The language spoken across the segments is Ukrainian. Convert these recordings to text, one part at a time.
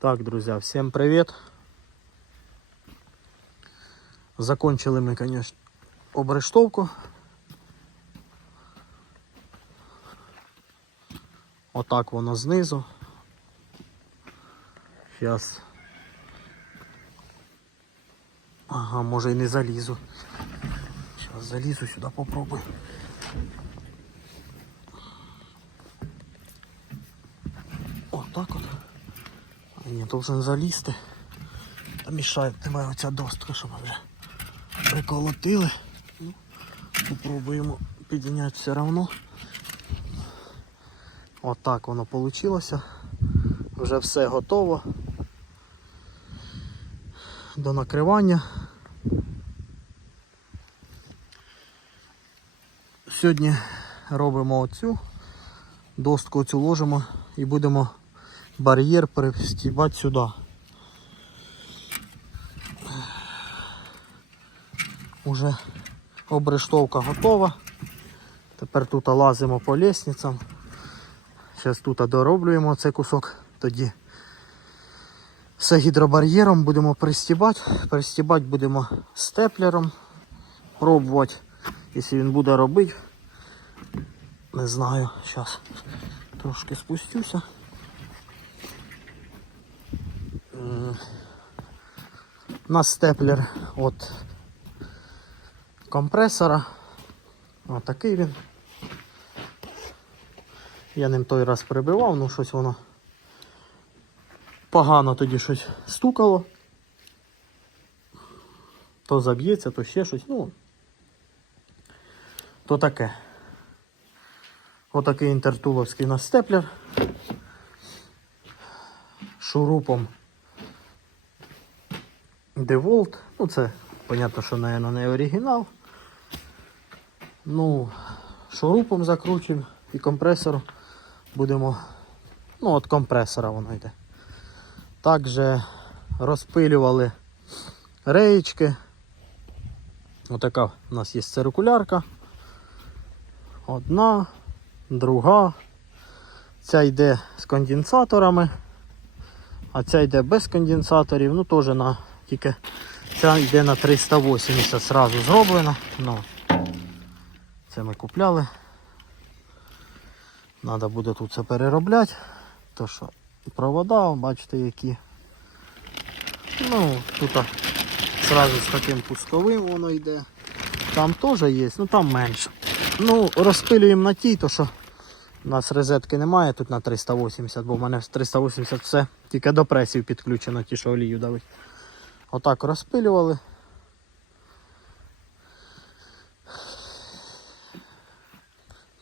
Так, друзья, всем привет. Закончили мы, конечно, обрештовку. Отак воно знизу. Сейчас. Ага, може і не залізу. Зараз залізу сюди, попробую. Отак от. Ні, должен залізти. Та мішає тебе оця достка, що ми вже приколотили. Ну, попробуємо підняти все одно. Отак воно вийшло. Вже все готово. До накривання. Сьогодні робимо оцю достку цю ложимо і будемо бар'єр пристібати сюди. Уже обрештовка готова. Тепер тут лазимо по лестницям. Зараз тут дороблюємо цей кусок, тоді все гідробар'єром будемо пристібати. Пристібати будемо степлером. Пробувати, якщо він буде робити. Не знаю, зараз трошки спустюся. У нас степлер от компресора. Отакий він. Я ним той раз прибивав, ну щось воно погано тоді щось стукало. То заб'ється, то ще щось, ну. То таке. Отакий інтертуловський у нас степлер. Шурупом DeWalt. Ну це, понятно, що, наверное, не оригінал. Ну, шурупом закручуємо і компресор будемо. Ну, от компресора воно йде. Також розпилювали реєчки. Отака у нас є циркулярка. Одна, друга. Ця йде з конденсаторами, а ця йде без конденсаторів. Ну теж на тільки ця йде на 380 зразу зроблена. Ну, це ми купляли. Треба буде тут це переробляти. То що провода, бачите, які. Ну, тут а, зразу з таким пусковим воно йде. Там теж є, ну там менше. Ну, розпилюємо на тій, то що у нас розетки немає тут на 380, бо в мене 380 все тільки до пресів підключено, ті, що олію давить. Отак розпилювали.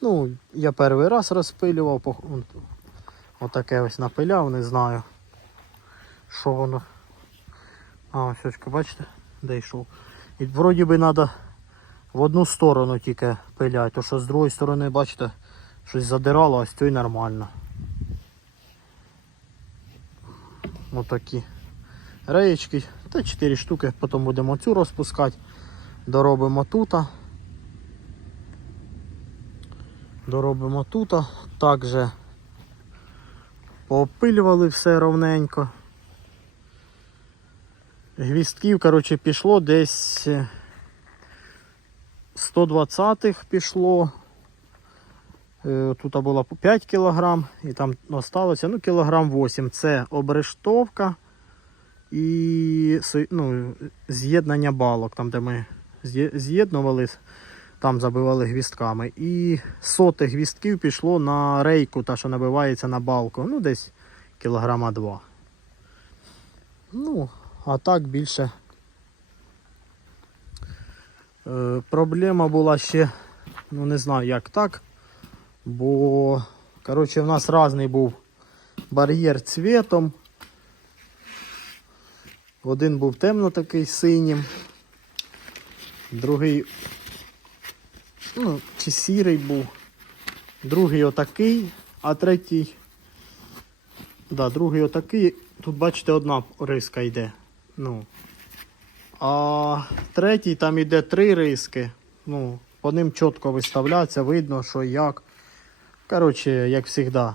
Ну, я перший раз розпилював, отаке ось напиляв, не знаю, що воно. А, ось очка, бачите, де йшов. І вроді би треба в одну сторону тільки пиляти, то що з другої сторони, бачите, щось задирало, а з цієї нормально. Отакі реєчки. Та 4 штуки, потім будемо цю розпускати. Доробимо тут. Доробимо тут. Також поопилювали все ровненько. Гвістків, коротше, пішло десь е, 120-х пішло. Е, Тут було 5 кг і там осталося ну, кілограм 8. Це обрештовка і ну, з'єднання балок, там де ми з'є- з'єднували, там забивали гвістками. І соти гвістків пішло на рейку, та що набивається на балку. Ну, десь кілограма 2. Ну, а так більше. Е, проблема була ще, ну не знаю як так. Бо, коротше, в нас різний був бар'єр цвітом. Один був темно такий синім, другий, ну, чи сірий був, другий отакий, а третій. Да, другий отакий. Тут, бачите, одна риска йде. Ну. А третій там йде три риски. Ну, по ним чітко виставляться, видно, що як. Коротше, як завжди.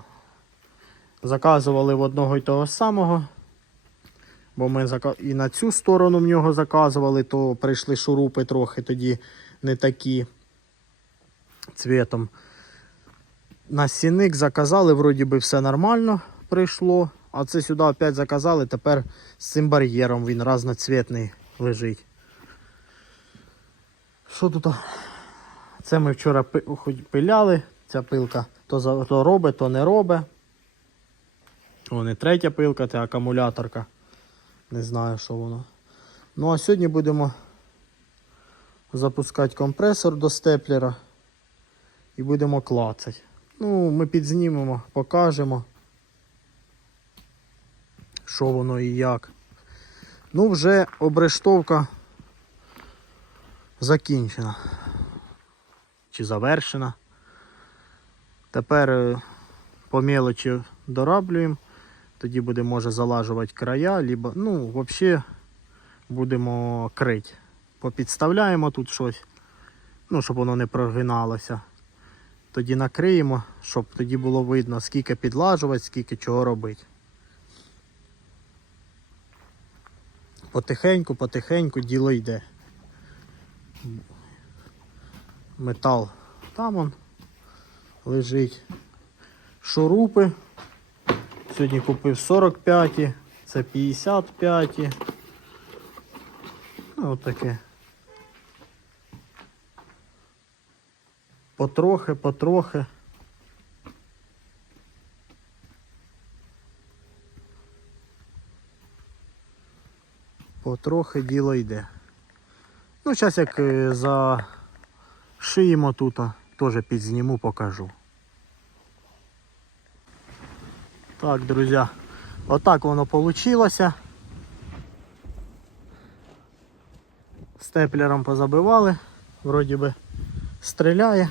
Заказували в одного й того самого Бо ми і на цю сторону в нього заказували, то прийшли шурупи трохи тоді не такі цвітом. На сіник заказали, вроді би все нормально прийшло. А це сюди опять заказали, тепер з цим бар'єром він разноцвітний лежить. Що тут? Це ми вчора пиляли. Ця пилка то, робить, то не робить. О, не третя пилка, це акумуляторка. Не знаю, що воно. Ну а сьогодні будемо запускати компресор до степлера і будемо клацати. Ну, ми підзнімемо, покажемо, що воно і як. Ну, вже обрештовка закінчена. Чи завершена. Тепер е, по мелочі дораблюємо. Тоді будемо може залажувати края, либо, ну, взагалі будемо крити. Попідставляємо тут щось, ну, щоб воно не прогиналося. Тоді накриємо, щоб тоді було видно, скільки підлажувати, скільки чого робити. Потихеньку, потихеньку діло йде. Метал там он лежить. Шурупи. Сьогодні купив 45, це 55. Ну, отаке. Потрохи, потрохи. Потрохи діло йде. Ну, зараз як е, зашиємо тут, теж підзніму, покажу. Так, друзі, отак воно вийшло. Степлером позабивали, вроді би стріляє.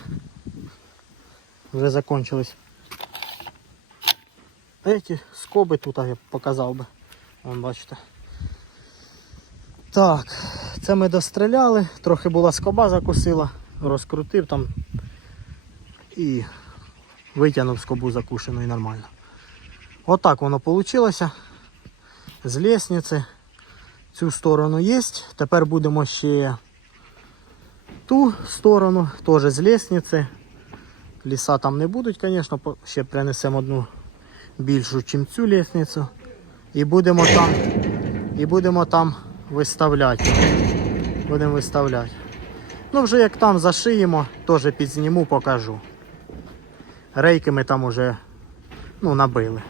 Вже закончились. Эти скоби тут я показав би. Вон бачите. Так, це ми достріляли, трохи була скоба закусила, розкрутив там і витягнув скобу закушену і нормально. Отак воно вийшло. З лестниці. Цю сторону є. Тепер будемо ще ту сторону, теж з лестниці. Ліса там не будуть, звісно, ще принесемо одну більшу, ніж цю лестницю. І будемо там, і будемо там виставляти. Будемо виставляти. Ну, вже як там зашиємо, теж підзніму, покажу. Рейки ми там уже ну, набили.